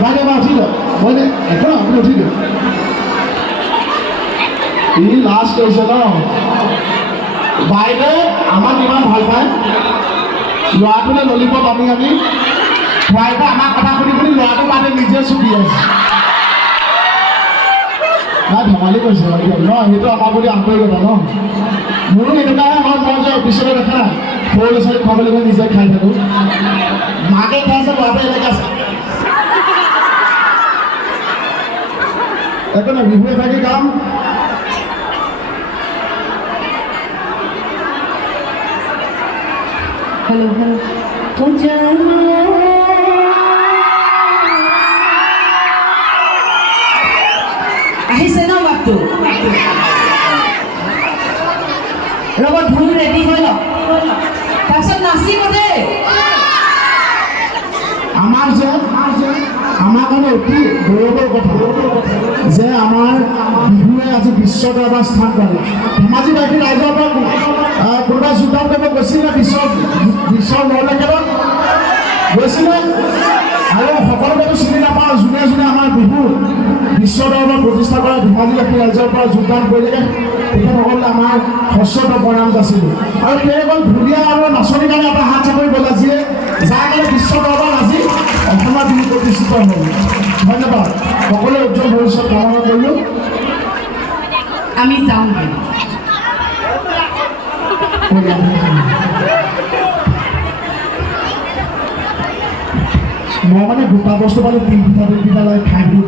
বাইদেউ বা উঠি দিয়ক মই একো নহয় আপুনি উঠি দিয়ক ই লাষ্ট কৰিছে ন বাইদেউ আমাক ইমান ভাল পায় ল'ৰাটোলৈ ললিপপ আমি খুৱাইতে আমাক কথা শুনি শুনি ল'ৰাটো বাদে নিজে চুপি আছে নাই ধেমালি কৰিছে বাইদেউ ন সেইটো আমাৰ প্ৰতি আন্তৰিকতা ন মোৰো এনেকুৱাহে হয় মই যে অফিচলৈ দেখা নাই সৰু ল'ৰা ছোৱালী খাবলৈ গৈ নিজে খাই থাকোঁ মাকে খাইছে ল'ৰাটোৱে এনেকৈ আছে একো নাই বিহুৱে থাকি কাম हेलो हेलो আহিছে ন মাতটো ৰ'ব ঢোল ৰেডি হৈ লওক তাৰপিছত নাচিব দেই আমাৰ কাৰণে অতি গৌৰৱৰ কথা যে আমাৰ বিহুৱে আজি বিশ্ব দৰবাৰ স্থান পালে ধেমাজি বাসী ৰাইজৰ পৰা কোনোবাই যোগদান কৰিব গৈছিলে বিশ্বৰ নলেকেটত গৈছিলে আৰু সকলোকেতো চিনি নাপাওঁ যোনে যোনে আমাৰ বিহু বিশ্ব দৰবাৰ প্ৰতিষ্ঠা কৰা ধেমাজি বাসী ৰাইজৰ পৰা যোগদান কৰিলে তেখেতসকলে আমাৰ সশ্ৰদ্ধ প্ৰণাম যাচিলোঁ আৰু সেইসকল ঢুলীয়া আৰু নাচনিৰ কাৰণে এটা হাত চাপৰি বজাইছিলে যাৰ কাৰণে বিশ্ব দৰবাৰ আজি অসমৰ বিহু প্ৰতিষ্ঠিত হ'ল ধন্যবাদ সকলোৱে উজ্জ্বল ভৱিষ্যত কামনা কৰিলোঁ আমি যাওঁগে মই মানে গোটা বস্তু পালে তিল পিঠা লাগে খাই দিওঁ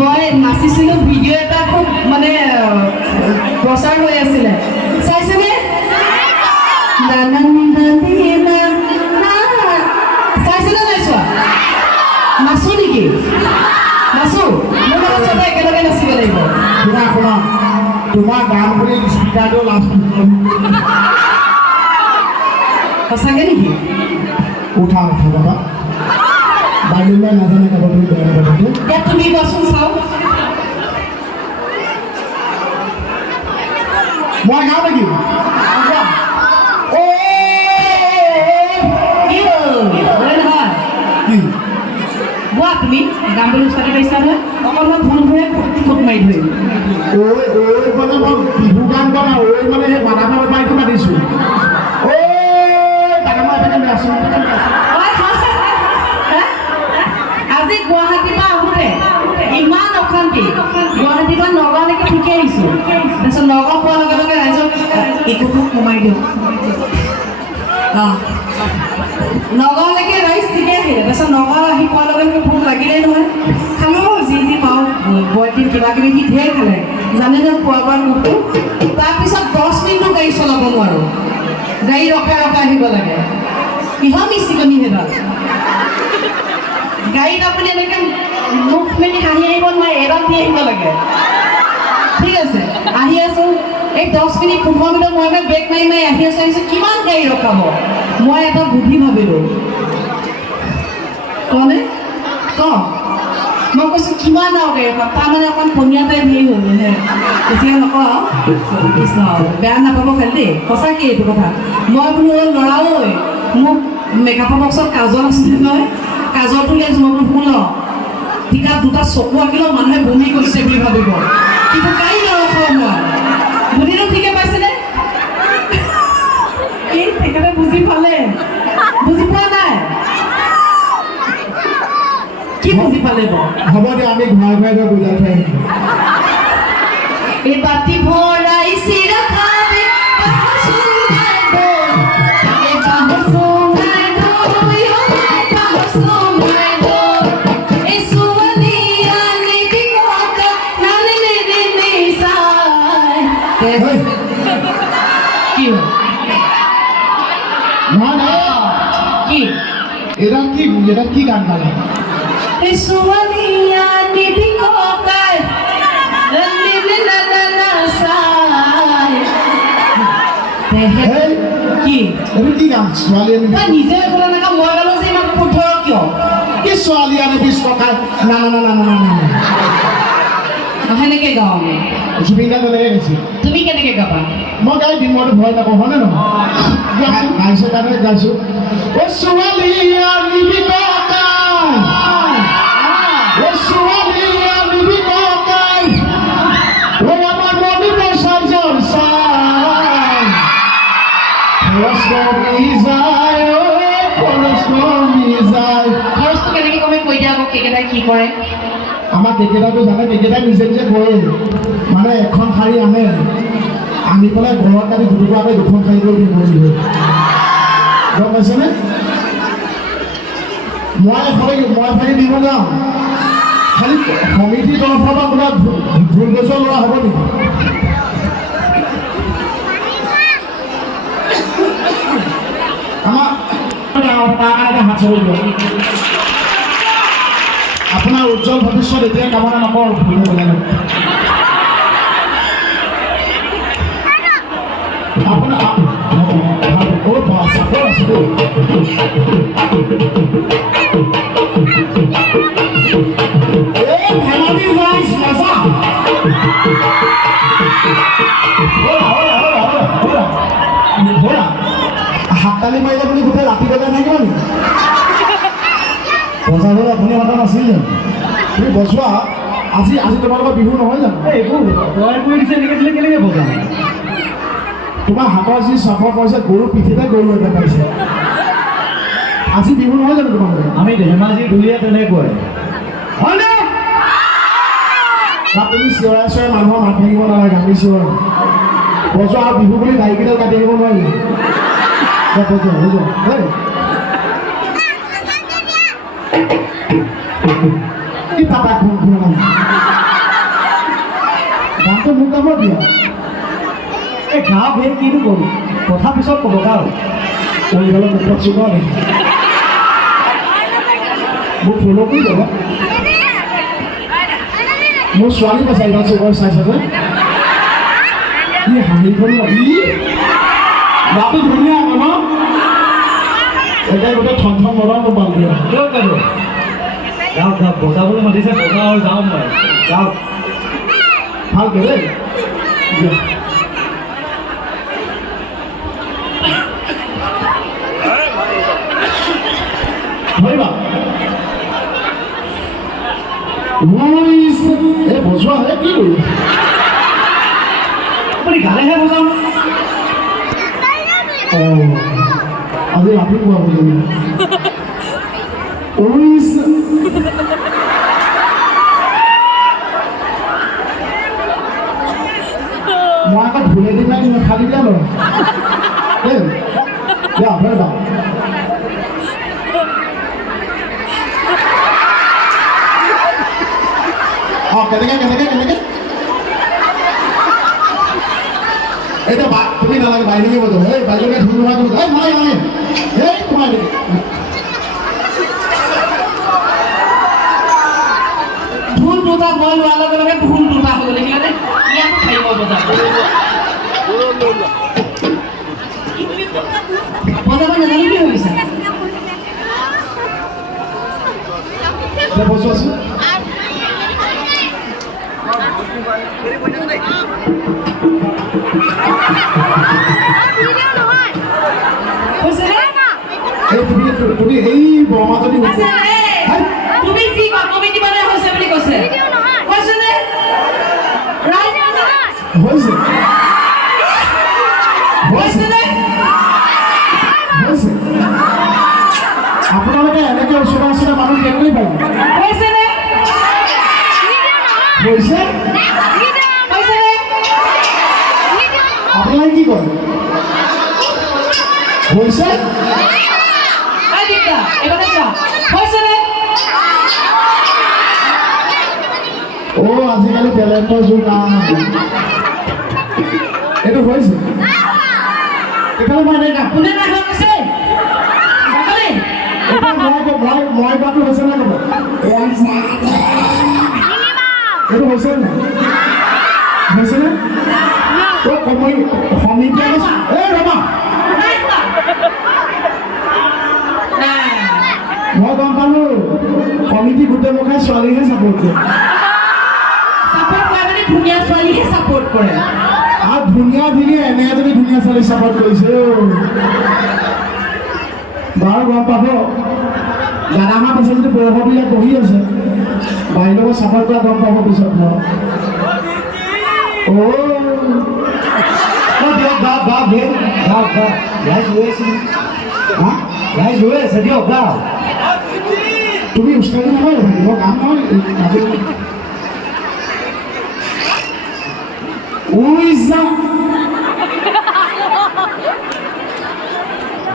মই নাচিছিলোঁ ভিডিঅ' এটা খুব মানে প্ৰচাৰ হৈ আছিলে চাইছেনে চাইছেনে নাই চোৱা নাচো নেকি নাচো মোৰ লগত চবে একেলগে নাচিব লাগিব শুনা তোমাৰ গান শুনি স্পীকাৰটো লাভ সঁচাকৈ নেকি উঠা বাবা বাইদেউলৈ নাজানে কাবাটো বেয়া কথাটো ইয়াত তুমি কোৱাচোন চাওঁ মই গাওঁ নেকি গোৱা তুমি গান বুলি উস্তাদি পাইছা নহয় অকণমান ভুল ভুৰে ফুট মাৰি ধৰিম মানে মই বিহু গান গাওঁ মানে সেই মানামৰ মাইকো মাতিছোঁ আছোঁ আজি গুৱাহাটীৰ পৰা আহোঁতে ইমান অশান্তি গুৱাহাটীৰ পৰা নগাঁৱলৈকে ঠিকেই আহিছোঁ তাৰপিছত নগাঁও পোৱাৰ লগে লগে ৰাইজক এইটো সোমাই দিওঁ নগাঁৱলৈকে ৰাইজ ঠিকেই আহিলে তাৰপিছত নগাঁও আহি পোৱাৰ লগে লগে ভোক লাগিলেই নহয় খালোঁ যি পাওঁ বইটিন কিবা কিবি সি ঢেৰ খালে জানে যে খোৱা বোৱাৰ মুখটো তাৰপিছত 10 মিনিটো গাড়ী চলাব নোৱাৰোঁ গাড়ী ৰখাই ৰখাই আহিব লাগে কিহৰ মিচিকনি সেইডাল গাড়ীত আপুনি এনেকৈ মুখ মেলি হাঁহি আহিব নোৱাৰে এডাল দি আহিব লাগে ঠিক আছে আহি আছোঁ এই 10 মিনিট 15 মিনিটৰ মই ব্ৰেক মাৰি মাৰি আহি আহিছোঁ কিমান গাড়ী ৰখাব মই এটা বুদ্ধি ভাবিলোঁ কনে মই কৈছোঁ কিমান আৰু গাড়ী ৰখাম তাৰমানে অকণ পনীয়া টাইপ হেৰি হ'ল হে বেছিকৈ নকওঁ কৃষ্ণ বেয়া নাপাব খালি দেই সঁচাকৈ এইটো কথা মই বোলো ল'ৰা ঐ মোক মেকআপৰ বক্সত কাজল আছিলে নহয় কাজলটো উলিয়াইছোঁ মই বোলো শুন টিকাত দুটা চকু আঁকিলেও মানুহে বমি কৰিছে বুলি ভাবিব কিন্তু গাড়ী নৰখাওঁ মই বুদ্ধিটো ঠিকে পাইছেনে এই তেখেতে বুজি পালে বুজি পোৱা নাই কি বুজি পালে হ'ব দিয়া আমি ঘূৰাই ঘূৰাই গৈ বুজাই থৈ আহিম এই বাতি ভৰাই চিৰা খাবে এটা কি গান গালে কি গান ছোৱালী নিজে বোলা নাকা মই গালো যে ইমান শুদ্ধ কিয় কি ছোৱালী আনি 20 টকাৰ না সেনেকৈ গাওঁ আমি জুবিন দা তেনেকৈ গাইছে তুমি কেনেকৈ গাবা মই গাই দিম মইতো ভয় নাপাওঁ হয়নে নহয় গাইছোঁ কাৰণে গাইছোঁ অ ছোৱালী আনিবি টকাই অ ছোৱালী আনিবি টকাই ঐ আমাৰ মনি বচাই জ্বৰ চাই খৰচ কমি যায় খৰচ কমি যায় খৰচটো কেনেকৈ কমে কৈ দিয়া আকৌ কেইকেইটাই কি কৰে আমাৰ কেইকেইটাতো জানে কেইকেইটাই নিজে নিজে কৰে মানে এখন শাৰী আনি পেলাই ঘৰত কাটি দুটুকুৰাকৈ দুখন শাৰী কৰি দিব লাগিব গম পাইছেনে মই ফালি দিব যাওঁ খালি সমিতিৰ তৰফৰ পৰা বোলে ঢোল গছৰ লোৱা হ'ব নেকি আমাৰ তাৰ কাৰণে হাত চলি দিয়ক আপোনাৰ উজ্জ্বল ভৱিষ্যত এতিয়াই কামনা নকৰোঁ ফুৰিব গ'লে আপোনাৰ হাততালি মাৰিলে আপুনি গোটেই ৰাতি বজাই থাকিব নেকি বজাবলৈ আপুনি মাতা নাছিল জানো তুমি বজোৱা আজি তোমালোকৰ বিহু নহয় জানো এইবোৰ তৈয়াৰ কৰি দিছে এনেকৈ দিলে কেনেকৈ বজাম তোমাৰ হাতৰ যি চাপৰ পৰিছে গৰু পিঠিতে গৰু এটা পাইছে আজি বিহু নহয় জানো তোমালোকৰ আমি ধেমাজি ঢুলীয়া তেনেকুৱাই হয়নে তুমি চিঞৰাই চিঞৰাই মানুহৰ মাত ভাঙিব নালাগে আমি চিঞৰ বজোৱা আৰু বিহু বুলি দাইকেইডাল কাটি আহিব নোৱাৰি বজোৱা দেই কি পাতা ঘূৰা গানটো মোক কামত দিয়া এই গাঁও ভেদ কিনো কৰোঁ কথা পিছত ক'ব গাঁও পৰিয়ালৰ মুখত চুকা নেকি মোক ফ'ল' কৰি ল'বা মোৰ ছোৱালী পাইছা ইমান চুকৰ চাইছে যে ই হাঁহিখন ই গাটো ধুনীয়া আকৌ ন এতিয়া গোটেই ঠন মৰম পাল দিয়া গাঁও বজাবলৈ মাতিছে বজা আৰু যাওঁ মই গাঁও ভালকৈ দেই ধৰিবা এই বজোৱা হে কি কৰি আপুনি গালেহে বজাওঁ আজি ৰাতিপুৱা বুলি উৰিষ্যা মই আকৌ ধুলে দি নাই খালি দিয়া লয় দেই দিয়া হয় বা কেনেকে এইটো তুমি নালাগে বাইদেউকে বজাব এই বাইদেউকে ধুই নোহোৱা তুমি নাই এই তোমাৰ ঢোল দুটা মই লোৱাৰ লগে লগে ঢোল দুটা হৈ গ'ল দেখিলানে ইয়াতো খাই মই বজাব নাজানো কি ভাবিছা বস্তু আছে তুমি এই বৰমা যদি তুমি কি কমিটি বনাই হৈছে বুলি কৈছে কৈছে নে হৈছে আপোনালোকে এনেকে ওচৰে ওচৰে মানুহ কেনেকৈ পাব কৈছে নে হৈছে আপোনালোকে কি কয় হৈছে আজিকালি টেলেণ্টৰ যুগ এইটো হৈছে তেতিয়াহ'লে মই এনেই কোনে নাই হোৱা কৈছে মই কোৱাটো হৈছে নে ক'ব এইটো হৈছে নে হৈছেনে সমিতি এই ৰবা মই গম পালো কমিটি গোটেই মুখাই ছোৱালীহে চাপৰ্ট দিয়ে ধুনীয়া ছোৱালীহে চাপৰ্ট কৰে আৰু ধুনীয়া ধুনীয়া এনে যদি ধুনীয়া ছোৱালী চাপৰ্ট কৰিছে বাৰু গম পাব দাদামাৰ পিছত যদি বৰষুণবিলাক বহি আছে বাৰীৰ লগত চাপৰ্ট কৰা গম পাব পিছত মই তুমি উস্তাদি নহয় মই কাম নহয়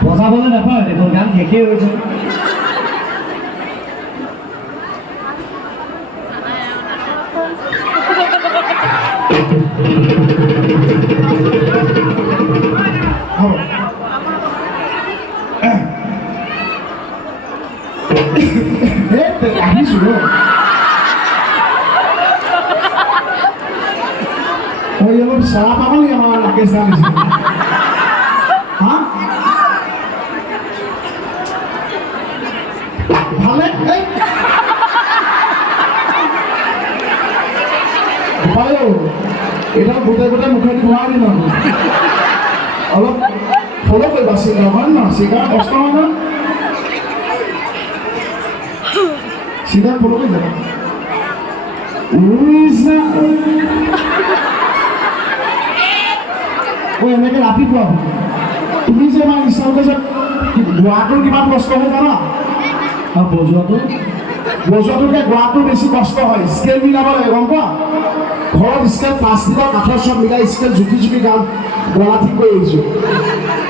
বজাবলৈ নাপায় দেখোন গান শেষেই হৈছে আহিছো অলপ চাহ পাব নেকি আমাৰ ৰাকেশ দা নিচিনা হা ভালে উপায় এটা গোটেই মুখেদি ধোৱাই দিম আৰু অলপ ফ'ল' কৰিবা চিগাৰ হয় ন চিগাৰ কষ্ট হয় ন চিগাৰ ফ'ল' কৰি যাবা এনেকে ৰাতিপুৱা তুমি যে আমাৰ ইচ্ছা কৈছে গোৱাটোৰ কিমান কষ্ট হয় জানা আৰু বজোৱাটোতকৈ গোৱাটোৰ বেছি কষ্ট হয় স্কেল মিলাব লাগে গম পোৱা ঘৰত স্কেল 5 দিনৰ কাঠৰ চব মিলাই স্কেল জুখি গান গলা ঠিক কৰি আহিছোঁ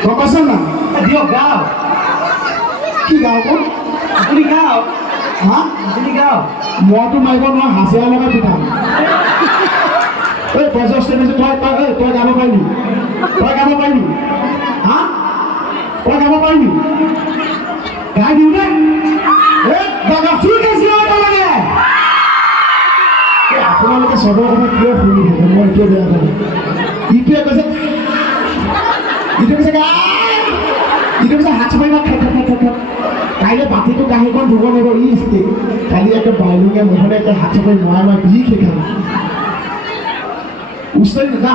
গম পাইছে না দিয়ক গাওঁ কি গাওঁ আকৌ আপুনি গাওঁ হা আপুনি গাওঁ মইতো মাৰিব নোৱাৰো হাজিৰা লগাই পিঠাম এই পঞ্চাছ তই গাব পাৰিবি হা তই গাব পাৰিবি গাই দিওঁ নে আপোনালোকে চবৰ কথা কিয় শুনি থাকে মই এইটোৱে বেয়া পাওঁ ইটোৱে কৈছে হাত চপাই কাইলৈ বাতিটো কাঁহীখন ধুব লাগিব কালি একটা বাইলুঙে মুখতে একটা হাত চপাই মই বিষ খেখাম উস্তাই না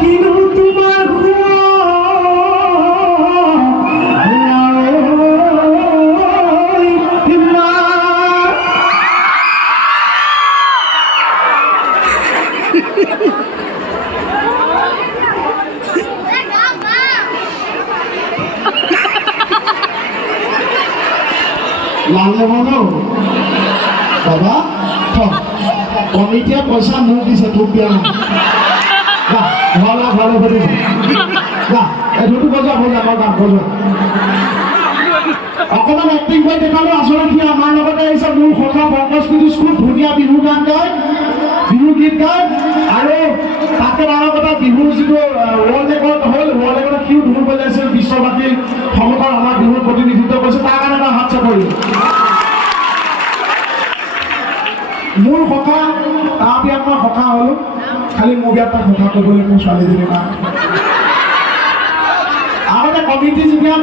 কিনো তোমার লালমোহনো বাবা কমিটিয়ে পইচা মোক দিছে তোক দিয়া নাই ঘৰলৈ ঘৰলৈ যা এইটো বজা মই গান বজোৱা অকণমান এক্টিং কৰি দেখালো আচলতে সি আমাৰ লগতে আহিছে মোৰ সখা পংকজপিটো খুব ধুনীয়া বিহু গান গায় বিহু গীত গায় আৰু তাতকৈ ডাঙৰ কথা বিহুৰ যিটো ৱৰ্ল্ড ৰেকৰ্ড হ'ল ৱৰ্ল্ড ৰেকৰ্ডত সিও ঢোল বজাইছিল বিশ্ববাসীৰ সন্মুখত আমাৰ বিহুৰ প্ৰতিনিধিত্ব কৰিছে তাৰ কাৰণে এটা হাত চাপৰি মোৰ সখা তাৰ বিয়াত মই সখা হ'লোঁ খালি মোৰ বিয়াত তাক সখা কৰিবলৈ মোৰ ছোৱালীজনী নাই আগতে কমিটি যেতিয়া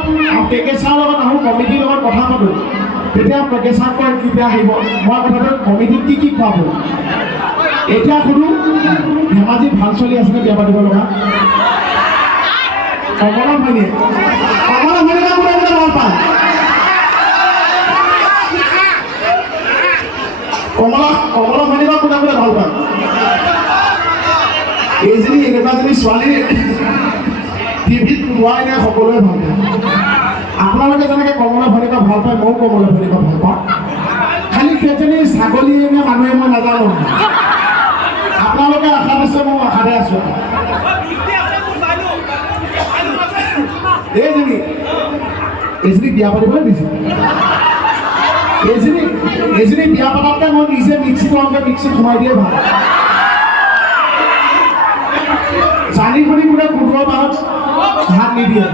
পেকেচাৰ লগত আহোঁ কমিটিৰ লগত কথা পাতোঁ তেতিয়া পেকেচাৰ কয় কেতিয়া আহিব মই কথাটো কমিটিত কি খুৱাব এতিয়া সুধোঁ ধেমাজি ভাল চলি আছেনে বিয়া পাতিব লগা কমলা ভনীয়ে ভাল পায় কমলা ভনীয়ে কোনে কোনে ভাল পায় এইজনী এনেকুৱাজনী ছোৱালী টিভিত পোৱাই নাই সকলোৱে ভাল পায় আপোনালোকে যেনেকৈ কমলা ভনীক ভাল পায় ময়ো কমলা ভনীক ভাল পাওঁ খালি সেইজনী ছাগলী নে মানুহে মই নাজানো আপোনালোকে আশাত আছে মই আশাতে আছো এইজনী বিয়া পাতিবলৈ দিছে এইজনী বিয়া পতাতকৈ মই নিজে মিক্সিত সোমাই দিয়ে ভাল জানি শুনি কোনে কুকুৰৰ বাহত হাত নিদিয়ে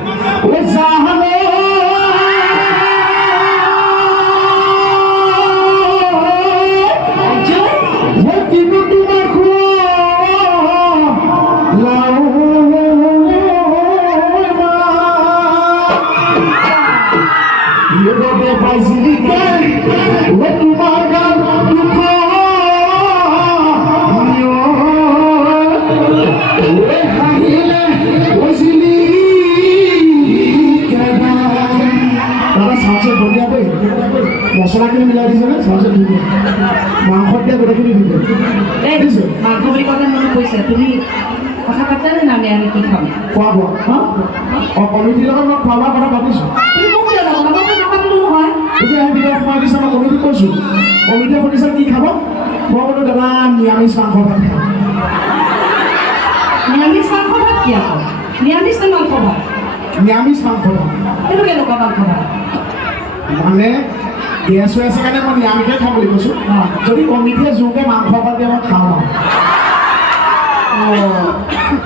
মছলাখিনি মিলাই দিছেনে চাওঁচোন ধুনীয়া মাংসত দিয়া গোটেইখিনি দিছে মাংস বুলি ক'লে মনত পৰিছে তুমি কথা পাতিলে নে আমি কি খাম খোৱা বোৱা কমিটিৰ লগত মই খোৱা বোৱা কথা পাতিছোঁ তুমি মোক কিয় নাপাতিলো নহয় এতিয়া আমি ভিতৰত সোমাই দিছোঁ মই কমিটিক কৈছোঁ কমিটিয়ে সুধিছে কি খাব মই বোলো দাদা নিৰামিষ মাংস ভাত খাম নিৰামিষ মাংস ভাত কি আকৌ নিৰামিষ নে মাংস ভাত নিৰামিষ মাংস ভাত সেইটো কেনেকুৱা মাংস ভাত মানে গেছ হৈ আছে কাৰণে মই নিৰামিষে খাম বুলি কৈছোঁ যদি কমিটিয়ে জোৰকৈ মাংস ভাত দিয়ে মই খাওঁ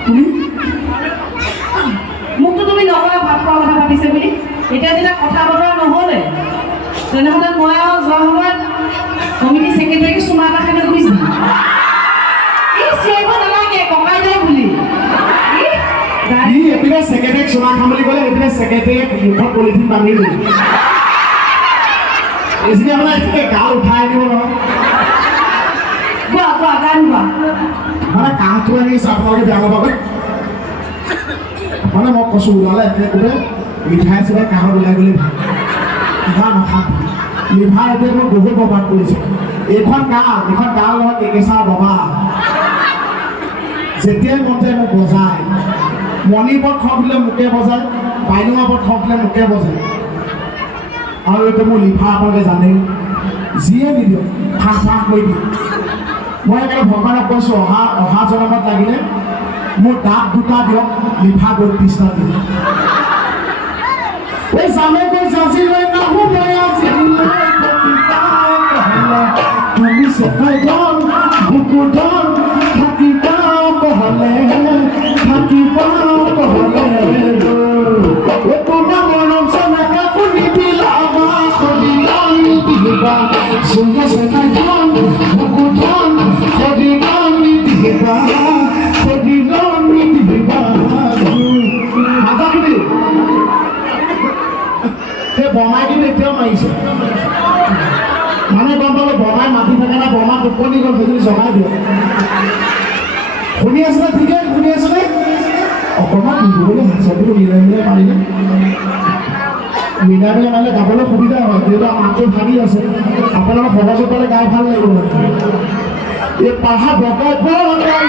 তুমি মোকতো তুমি নকৰা ভাত খোৱা কথা পাতিছে বুলি এতিয়া যেতিয়া কথা বতৰা নহ'লে তেনেহ'লে মই আৰু যোৱা সময়ত কমিটি ছেক্ৰেটাৰীক চুমা এটা খাই ঘূৰিছোঁ চিঞৰিব নালাগে ককাই যায় বুলি এইপিনে ছেক্ৰেটাৰীক চুমা খাম বুলি ক'লে এইপিনে ছেক্ৰেটাৰীয়ে মুখত পলিথিন বান্ধি দিলে এইখিনি আপোনাৰ এতিয়া গাল উঠাই দিব নহয় কোৱা গান গোৱা মানে কাহটো আহিছে আপোনালোকে বেয়া নাপাব মানে মই কৈছোঁ ওলালে একেবাৰে মিঠাই চিঠাই কাহত ওলাই গ'লে ভাল কিবা নাখাওঁ লিভাৰ এতিয়া মই বহুত বৰবাদ কৰিছে এইখন গাঁৱৰ লগত কেঁচা ববা যেতিয়াই মন যায় মোক বজায় মণিৰ ওপৰত খং দিলে মোকে বজায় বাইদেউৰ ওপৰত খং দিলে মোকে বজায় আৰু এইটো মোৰ লিভাৰ আপোনালোকে জানেই যিয়ে নিদিয়ক ফাঁক কৰি দিয়ে মই সেইকাৰণে ভগৱানক কৈছোঁ অহা জনমত লাগিলে মোৰ দাঁত দুটা দিয়ক লিভাৰ গৈ পিছটা দিয়ক এই জানে গৈ জাজি লৈ নাহো মই তুমি চেপাই গল বুকু ধন থাকিবা কহলে তোমাৰ মৰম চনাকা শুনি দিলা দিবা সুন্দৰ চেপাই গল বুকু ধন দিবা বমাই কিন্তু এতিয়াও মাৰিছে মানে গম পালোঁ বমাই মাতি থাকে না বমা টোপনি গ'ল সেইখিনি জগাই দিয়ক শুনি আছেনে ঠিকে শুনি আছেনে অকণমান বিহুবলৈ হাঁচটো মিলাই মাৰিলে মাৰিলে গাবলৈ সুবিধা হয় যিহেতু মাতটো ভাগি আছে আপোনালোকৰ সহজত পালে গাই ভাল লাগিব মানে এই পাহাৰ বগাই বগাই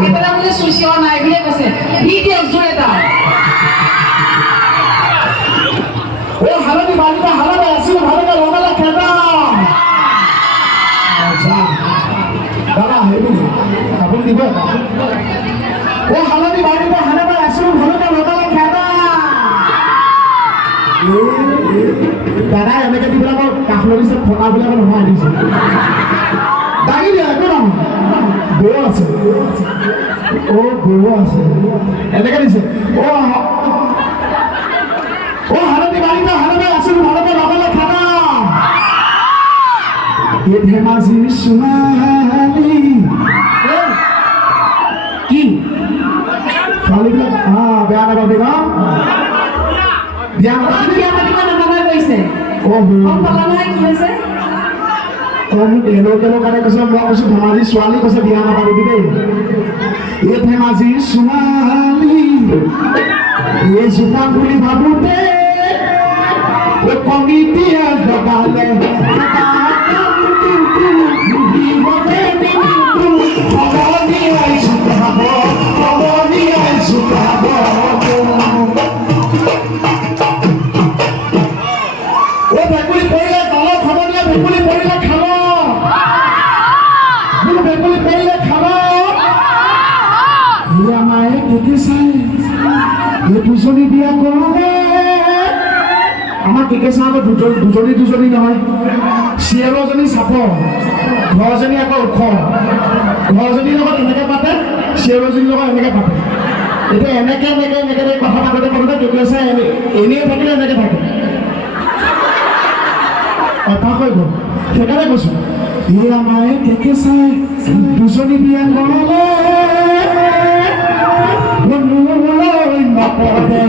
সেইবিলাক বোলে চুচিও নাই বুলিয়ে কৈছে দি দিয়ক জোৰ এটা ও হালদি বালিকা হালদা আছিল ভালকে লগালে খেদা আচ্ছা দাদা হেবি আপনি দিব ও হালদি বালিকা হালদা আছিল ভালকে লগালে খেদা দাদা এনেকে দি পেলাই মই কাষলৰিছে ফটাবিলাক নমাই দিছে দাগি দিয়া একো নহয় গৰু আছে ও গৰু আছে এনেকে দিছে ও হালদি বালিকা হালদা আছিল ভালকে লগালে খেদা এই ধেমাজিৰ সোণালী কি ছোৱালীবিলাক বেয়া নাপাবি ন বিয়া নাপাবি বিয়া পাতিব নাপাবাই কৈছে মোক এলো কাৰণে কৈছে মই কৈছো ধেমাজিৰ ছোৱালী কৈছে বিয়া নাপাবি দেই এই ধেমাজিৰ ছোৱালী এই জোকাম বুলি ভাবোতে কমিটিয়ে জগালে ভেকুলী পৰিলে তলত খাব দিয়া ভেকুলী পৰিলে খাব বোলো ভেকুলী পৰিলে খাব আমায় কেকে চাই এই দুজনী বিয়া কৰালে আমাৰ কেকে চাই আকৌ দুজনী নহয় চিয়েৰজনী চাপৰ ঘৰজনী আকৌ ওখ ঘৰজনীৰ লগত এনেকে পাতে চিয়েৰজনীৰ লগত এনেকে পাতে এতিয়া এনেকে কথা পাতোতে কেকে চাই এনেই থাকিলে এনেকে থাকে অভ্যাস হৈ গ'ল সেইকাৰণে কৈছো এই আমায় কেকে চাই দুজনী বিয়া কৰালে নপৰে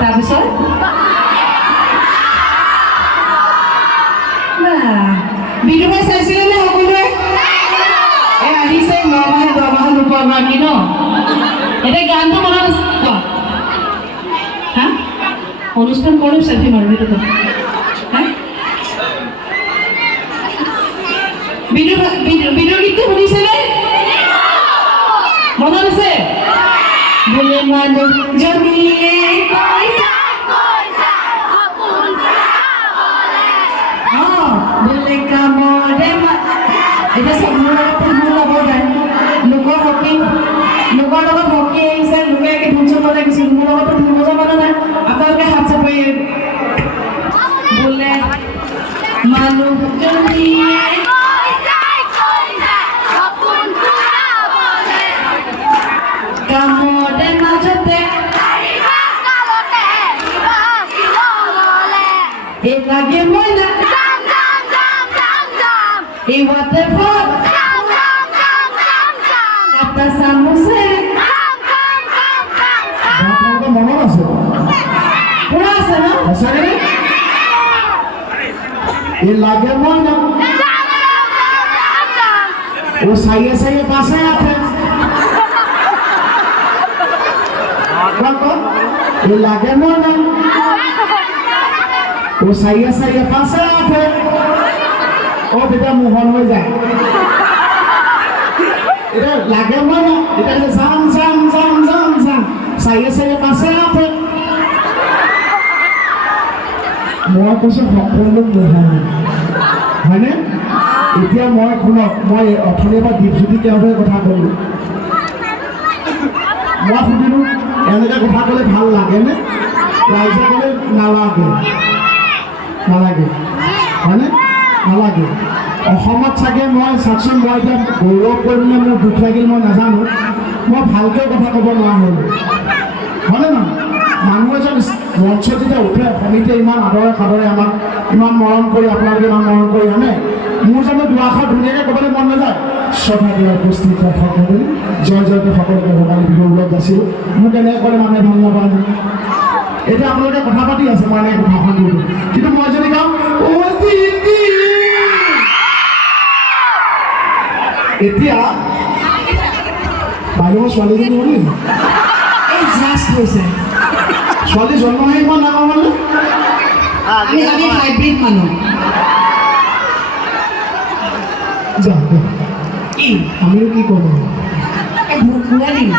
তাৰপিছত বিৰুবাই চাইছিলে নে সকলোৱে আহিছে নমাহে দৰমাহে নোপোৱা মাৰ্কি ন এতিয়া গানটো মনত আছে হা অনুষ্ঠান কৰিম চেল্ফি মাৰিবি তো বিদুৰ গীতটো শুনিছেনে মনত আছে বোলে মানুহ জনীয়ে বোলে কামৰে এতিয়া চব মোৰ লগত ল'ব যায় লোকৰ লগত হকী আহিছে লোকে একে ধুন চব বজাই গৈছিল মোৰ লগতো ধুন বজাব নাই আপোনালোকে হাত চাপৰি বোলে মানুহজনীয়ে কামৰে মাজতে এই লাগে মই না এই ৱাটাৰফল এটা চামুচে মনত আছে পুৰা আছে ন সঁচাকে এই লাগে মই না ও চাইয়ে পাছে আছে এই লাগে মই না ও চাইয়ে পাছে আছে তেতিয়া মোহন হৈ যায় এটা লাগে মই না এটা যাম চাইয়ে পাছে আছে মই কৈছো সকলো নহয় হয়নে এতিয়া মই শুনক মই অথনিৰ পৰা দীপজ্যোতি তেওঁৰে কথা ক'লো মই সুধিলো এনেকৈ কথা ক'লে ভাল লাগেনে ৰাইজে ক'লে নালাগে হয়নে নালাগে অসমত চাগে মই চাওকচোন মই এতিয়া গৌৰৱ কৰিলে মোৰ দুখ লাগিল মই নাজানো মই ভালকৈ কথা ক'ব নোৱাৰা হ'লোঁ হয়নে নহয় মানুহ এজন মঞ্চত যেতিয়া উঠে সমিতিয়ে ইমান আদৰে সাদৰে আমাক ইমান মৰম কৰি আপোনালোকে ইমান মৰম কৰি আনে মোৰ জানো দুআষাৰ ধুনীয়াকৈ ক'বলৈ মন নাযায় শ্ৰদ্ধা দিয়া উপস্থিত সকলো জয় জয়তে সকলোকে ভোগালী বিহুৰ ওপৰত যাছিলোঁ মোক এনেকৈ ক'লে মানুহে ভাল নাপায় নহয় এতিয়া আপোনালোকে কথা পাতি আছে মই এনেকৈ ভাষণ দিওঁ কিন্তু মই যদি কওঁ এতিয়া বাইদেউ ছোৱালীজনী হ'ল নেকি এই জাষ্ট হৈছে ছোৱালী জন্ম হৈ ইমান ডাঙৰ হ'লে আমি হাইব্ৰিড মানুহ যা কি আমিও কি ক'ম এই ঘূৰাই দিম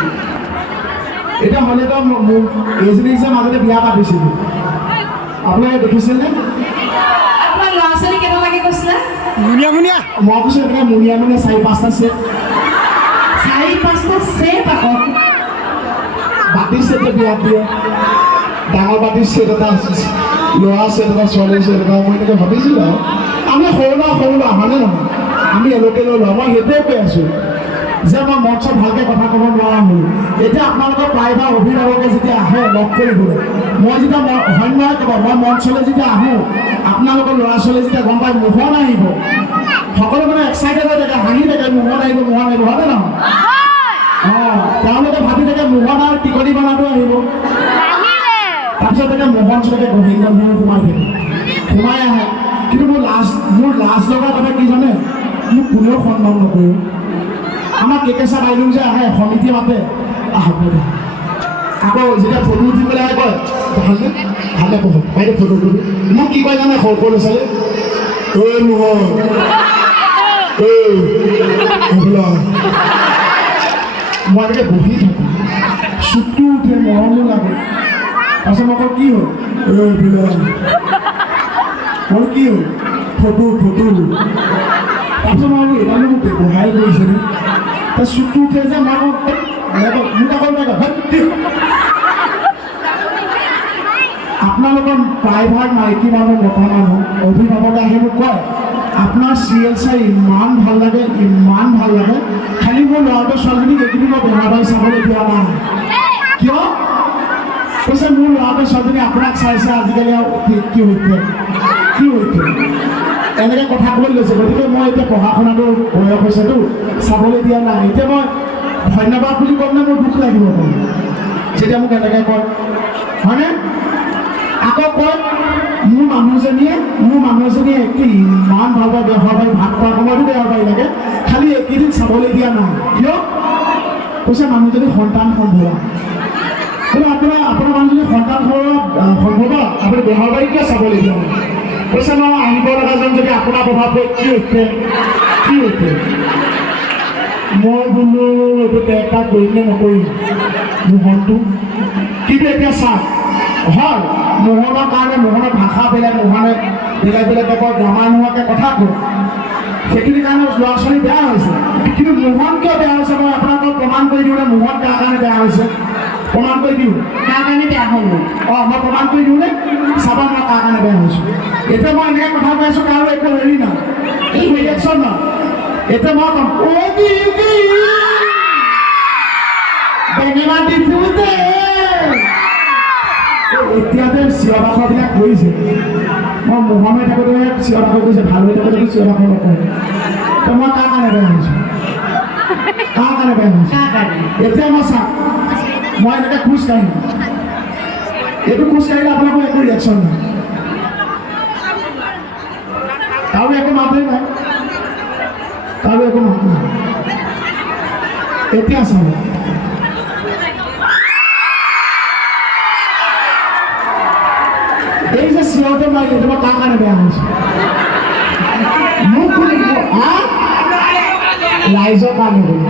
এতিয়া হ'লেতো মোৰ এজনী যে মাজতে বিয়া পাতিছিলোঁ আপোনালোকে দেখিছেনে আপোনাৰ ল'ৰা ছোৱালী কেইটা লাগে কৈছিলে মই কৈছোঁ এনেকৈ মুনিয়া মুনিয়া 4-5টা ছেট 4-5টা ছেট আকৌ বাতি ছেটে বিয়াত দিয়ে ডাঙৰ বাতিৰ ছেট এটা ল'ৰা ছেট এটা ছোৱালীৰ ছেট এটা মই এনেকৈ ভাবিছিলোঁ আৰু আমি সৰু ল'ৰা হয়নে নহয় আমি এলোকে লৈ লওঁ মই সেইটোৱে কৈ আছোঁ যে মই মঞ্চত ভালকৈ কথা ক'ব নোৱাৰা হ'লোঁ এতিয়া আপোনালোকৰ প্ৰায়ভাগ অভিভাৱকে যেতিয়া আহে লগ কৰিবলৈ মই যেতিয়া অন্যায় ক'ব মই মঞ্চলৈ যেতিয়া আহোঁ আপোনালোকৰ ল'ৰা ছোৱালী যেতিয়া গম পায় মোহন আহিব সকলো মানে এক্সাইটেড হৈ থাকে হাঁহি থাকে মোহন আহিব হয়নে নহয় অঁ তেওঁলোকে ভাবি থাকে মোহন আৰু টিকনি বানাটো আহিব তাৰপিছত তেতিয়া মোহন চোৱাকৈ গোবিন্দন সোমাই থাকে সোমাই আহে কিন্তু মোৰ লাজ লগা কথা কি জানে মোক কোনেও সন্মান নকৰে আমাৰ কেকেচা বাইদেউ যে আহে সমিতিয়ে মাতে আহক বাইদেউ আকৌ যেতিয়া ফটো উঠিবলৈ আহে কয় ভালনে ভালে পঢ়ক বাইদেউ ফটো উঠিবি মোক কি কয় জানে সৰু ল'ৰা ছোৱালী ঐ মোহন মই এনেকৈ বহি থাকোঁ চুটটো উঠে মৰমো লাগে তাৰপিছত মই কওঁ কি হ'ল মই কি হ'ল ফটো তাৰপিছত মই এইডালে মোক ব্যৱহাৰ কৰিছে নে তাৰ চুটটো উঠে যে মই মোক আপোনালোকৰ প্ৰায়ভাগ মাইকী মানুহ মতা মানুহ অভিভাৱকে আহি মোক কয় আপোনাৰ চিৰিয়েল চাই ইমান ভাল লাগে খালি মোৰ ল'ৰাটোৰ ছোৱালীজনীক এইখিনি মই বেহাৰবাৰী চাবলৈ দিয়া নাই কিয় কৈছে মোৰ ল'ৰাটোৰ ছোৱালীজনী আপোনাক চাইছে আজিকালি আৰু কি হৈছে এনেকৈ কথা ক'বলৈ লৈছে গতিকে মই এতিয়া পঢ়া শুনাটো বয়স হৈছেতো চাবলৈ দিয়া নাই এতিয়া মই ধন্যবাদ বুলি ক'লে মোৰ দুখ লাগিব যেতিয়া মোক এনেকৈ কয় হয়নে আকৌ কয় মোৰ মানুহজনীয়ে একে ইমান ভাল পায় বেহাৰবাৰী ভাত খোৱাৰ সময়তো বেহাৰবাৰী লাগে খালি এইকেইদিন চাবলৈ দিয়া নাই কিয় কৈছে মানুহজনী সন্তান সম্ভৱা বোলে আপোনাৰ মানুহজনী সন্তান সম্ভৱা আপুনি বেহাৰবাৰী কিয় চাবলৈ দিয়া নাই কৈছে নহয় আহিব লগাজন যদি আপোনাৰ প্ৰভাৱ পৰে কি হৈছে মই বোলো এইটো এটা কৰিম নে নকৰিম মোহনটো কিন্তু এতিয়া চাওক হয় মোহনৰ কাৰণে মোহনৰ ভাষা বেলেগ মোহনে বেলেগ টাইপৰ গ্ৰামাৰ নোহোৱাকৈ কথা কয় সেইখিনিৰ কাৰণে ল'ৰা ছোৱালী বেয়া হৈছে কিন্তু মোহন কিয় বেয়া হৈছে মই আপোনালোকক প্ৰমাণ কৰি দিওঁ নে মোহন কাৰ কাৰণে বেয়া হৈছে প্ৰমাণ কৰি দিওঁ কাৰ কাৰণে বেয়া হ'ল অঁ মই প্ৰমাণ কৰি দিওঁ নে চাব মই কাৰ কাৰণে বেয়া হৈছোঁ এতিয়া মই এনেকৈ কথা কৈ আছোঁ কাৰো একো হেৰি নাই একো ৰিয়েকশ্যন নাই এতিয়া মই ক'ম বেঙেনা দি ফুলতে এতিয়াতে চিঞৰ বাখৰবিলাক কৰিছে মই মোহন হৈ থাকোঁতে চিঞৰ বাখৰ কৰিছে ভাল হৈ থাকোঁতে চিঞৰ বাখৰ নকৰে তো মই কাৰ কাৰণে বেয়া হৈছোঁ এতিয়া মই চাওক মই এনেকৈ খোজকাঢ়িম এইটো খোজকাঢ়িলে আপোনালোকৰ একো ৰিয়েকশ্যন নাই কাৰো একো মাতেই নাই এতিয়া চাব এই যে চিঞৰটো মাৰিলে তোমাৰ কাৰ কাৰণে বেয়া হৈছে মোক ৰাইজৰ কাৰণে বোলে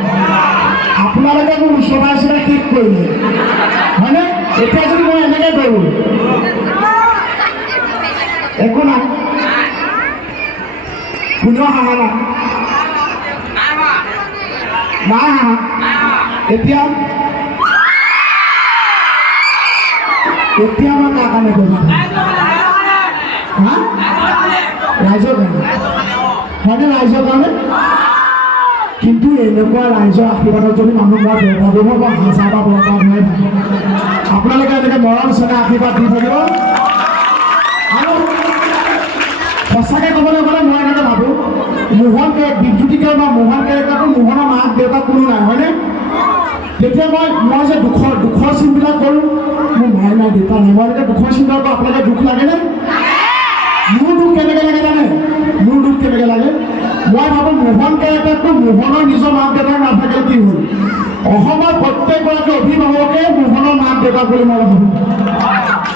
আপোনালোকে মোক ওচৰাই ঠিক কৰিলে হয়নে এতিয়া যদি মই এনেকৈ কৰোঁ একো নাই কোনেও হাঁহা নাই হাঁহা এতিয়া মই কাৰ কাৰণে কৰিম হা ৰাইজৰ কাৰণে হয়নে ৰাইজৰ কাৰণে? কিন্তু এনেকুৱা ৰাইজৰ আশীৰ্বাদত যদি মানুহ মই বেপাব বা হাজাৰ বা বৰপাব মই আপোনালোকে এনেকৈ মৰম চেনেহ আশীৰ্বাদ দি থাকিব। আৰু সঁচাকৈ ক'বলৈ গ'লে মই এনেকৈ ভাবোঁ মোহন বিদ্যুতিকৰ বা মোহন কেৰেক্টাৰটো মোহনৰ মাক দেউতাক কোনো নাই হয়নে? তেতিয়া মই যে দুখৰ চিনবিলাক কৰোঁ মোৰ মায়ে নাই দেউতা নাই মই এনেকৈ দুখৰ চিন্তাৰ পৰা আপোনালোকে দুখ লাগেনে? মোৰ দুখ কেনেকৈ লাগে জানে? মোৰ দুখ কেনেকৈ লাগে? মই ভাবোঁ মোহন কেৰেক্টাৰটো মোহনৰ নিজৰ মাক দেউতাক নাথাকে কি হ'ল? অসমৰ প্ৰত্যেকগৰাকী অভিভাৱকে মোহনৰ মাক দেউতাক বুলি মই ভাবোঁ।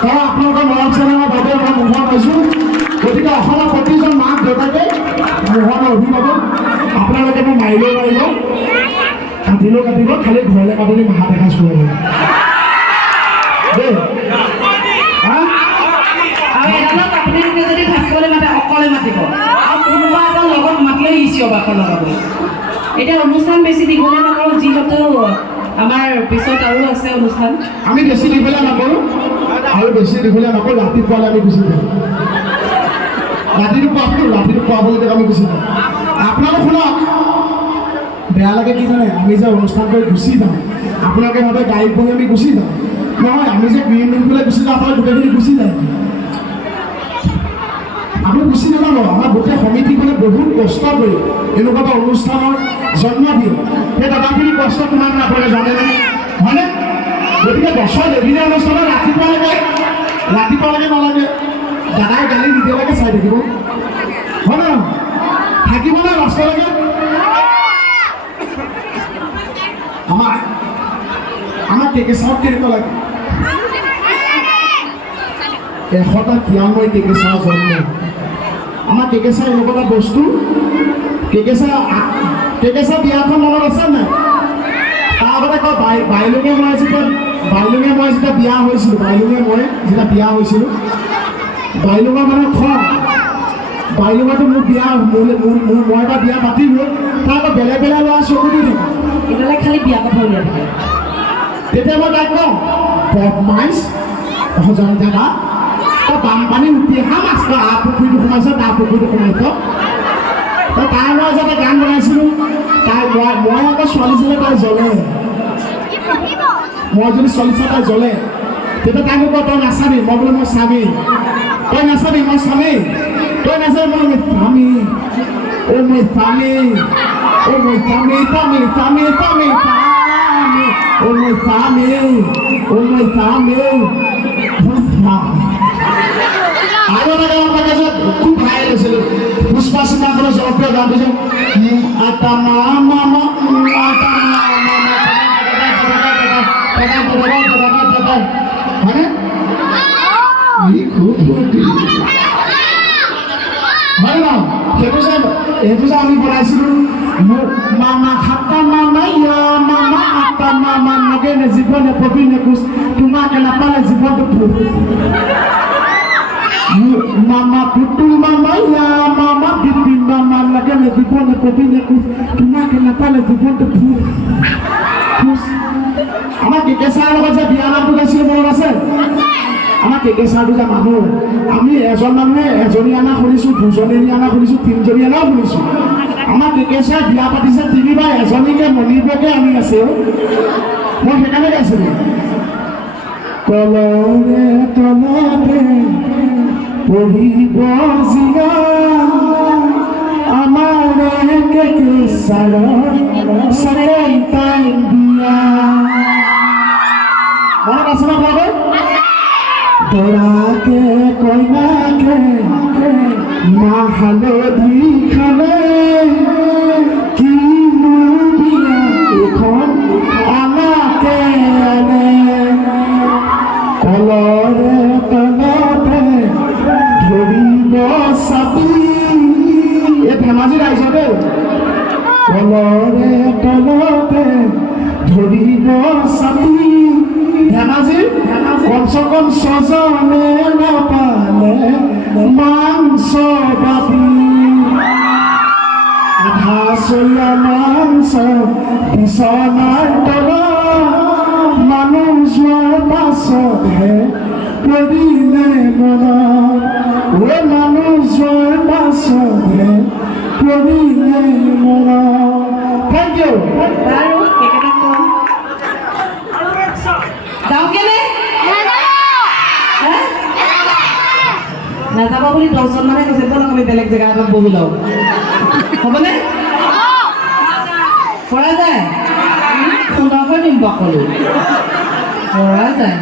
কাৰণ আপোনালোকৰ মৰম চেনেহৰ বাবে মই মোহন হৈছোঁ। গতিকে অসমৰ প্ৰতিজন মাক দেউতাকে মোহনৰ অভিভাৱক। আপোনালোকে মোক মাৰিলেও মাৰিব কাটিলেও কাটিব খালি ঘৰলৈ কাটিলে মাহাত এসাঁজ খুৱাব দেই। আৰু এডালত আপোনালোকে যদি থাকিবলৈ মাতে অকলে মাতিব আৰু কোনোবা এটা লগত মাতিলে চিঞবাকৰ লগাব। এতিয়া অনুষ্ঠান বেছি দীঘলীয়া নকৰোঁ যিহেতু আমাৰ পিছত আৰু আছে অনুষ্ঠান। আমি বেছি দীঘলীয়া নকৰোঁ আৰু বেছি দীঘলীয়া নকৰোঁ। ৰাতিপুৱালৈ আমি গুচি যাওঁ। ৰাতিটো পুৱাবলৈ আমি গুচি যাওঁ। আপোনালোক শুনক বেয়া লাগে কি জানে? আমি যে অনুষ্ঠান কৰি গুচি যাওঁ আপোনালোকে ভাবে গাড়ীত বহি আমি গুচি যাওঁ। নহয় আমি যে গ্ৰীণ ৰুমটোলৈ গুচি যাওঁ আপোনালোকে গোটেইখিনি গুচি যায়। আমি গুচি নাযাব। আমাৰ গোটেই সমিতিখনে বহুত কষ্ট কৰি এনেকুৱা এটা অনুষ্ঠানৰ জন্ম দিয়ে। সেই দাদাখিনি কষ্ট কিমান আপোনালোকে জানেনে? হয়নে? গতিকে বছৰত এদিনীয়া অনুষ্ঠানত ৰাতিপুৱালৈকে নালাগে দাদাই গালি নিদিয়ালৈকে চাই থাকিব হয় নহয়? থাকিব নে লাষ্টলৈকে? আমাৰ কেকেচাৰত কেনেকুৱা লাগে? 193 জন্ম। আমাৰ কেকেচা এনেকুৱা এটা বস্তু। কেকেচা বিয়াখন মনত আছে নাই? তাৰ আগতে কয় বাইলুঙে মই যেতিয়া বিয়া হৈছিলোঁ বাইলুঙৰ মানে বাইলুঙতো মোৰ মই এটা বিয়া পাতিলোঁ। তাৰ আকৌ বেলেগ ল'ৰা চকু দি থাকে এডালে খালি বিয়া কথা উলিয়াই থাকে। তেতিয়া মই তাইক কওঁ বদমাইছ সজন দাদা তই বানপানী উঠি অহা মাছ তই পুখুৰীটো সোমাইছ তাৰ পুখুৰীটো সোমাইছ। তই তাই মই যাতে গান বনাইছিলোঁ মই আকৌ ছোৱালী চালে তাই জ্বলে। মই যদি ছোৱালী চাই তাই জ্বলে তেতিয়া তাই মোক কয় তই নাচাবি। মই বোলো মই চামেই। তই নাচাবি মই চামেই। তই নাচাবি মই চামেই। মই চামেই। মই চামেই চামেই চামেই চামেই মই চামেই। মই চামেই। আৰু এটা গান পাইছে খুব ভাইৰেল হৈছিলোঁ পুষ্পা সিংহৰ জনপ্ৰিয় গান হৈছে আটা মামা হয়নে? খুব হয় ন? সেইটো যে আমি বনাইছিলোঁ মামা সাতটা মামা ইয়া মামা আটা মামা নগেনে জীৱনে পবিনে কোচ তোমাকে নাপালে জীৱনটো মামা পুতুল মামা ইয়া মামা বিপিন মামা নগেনে জীৱনে পবিনে কোচ তোমাকে নাপালে জীৱনটো আমাৰ কেকেচাৰ লগত যে বিয়া নামটো গাইছিলোঁ মনত আছে? আমাৰ কেকেচাৰটো যে মানুহ আমি এজন মানুহে এজনী আনা শুনিছোঁ, দুজনী আনা শুনিছোঁ, তিনিজনী আনাও শুনিছোঁ। আমাৰ কেকেচাৰ বিয়া পাতিছে 3বাৰ এজনীকে মণিপুৰকে আনি আছে। মই সেইকাৰণে গাইছিলোঁ কলৰে তলতে পঢ়িব জিয়া আমাৰ কেকেচাৰৰ ছেকেণ্ড টাইম বিয়া। মনত আছে না আপোনালোকৰ? দৰাকে কইনাকে মাহ হালধি খালে কিনো বিয়া এখন আমাকে আনে কলৰে তলতে ধৰিব চাবি। এই ধেমাজি ৰাইজৰ দেই। কলৰে তলতে ধৰিব চাবি। ধেমাজি কমচে কম 6জনে নাপালে মাংস পাবি। আধা চলীয়া মাংস বিচনাৰ তলত মানুহ যোৱাৰ পাছতহে কৰিলে মনত। মানুহ যোৱাৰ চবে কৰিলে মৰম। Thank you. বাৰু একেটা কম যাওঁগেনে নাযাব বুলি 10জন মানে কৈছে ব'লক আমি বেলেগ জেগা এটাত বহি লওঁ হ'বনে পৰা যায় সুন্দৰকৈ দিম বাকলো পৰা যায়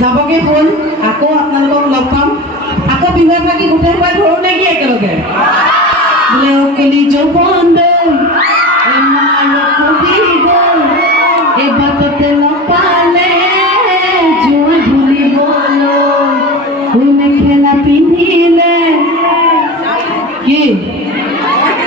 যাবগৈ হ'ল আকৌ আপোনালোকক লগ পাম আকৌ বিহুত লাগি গোটেই সোপাই ধৰোঁ নেকি একেলগে বোলে কলি যৌৱন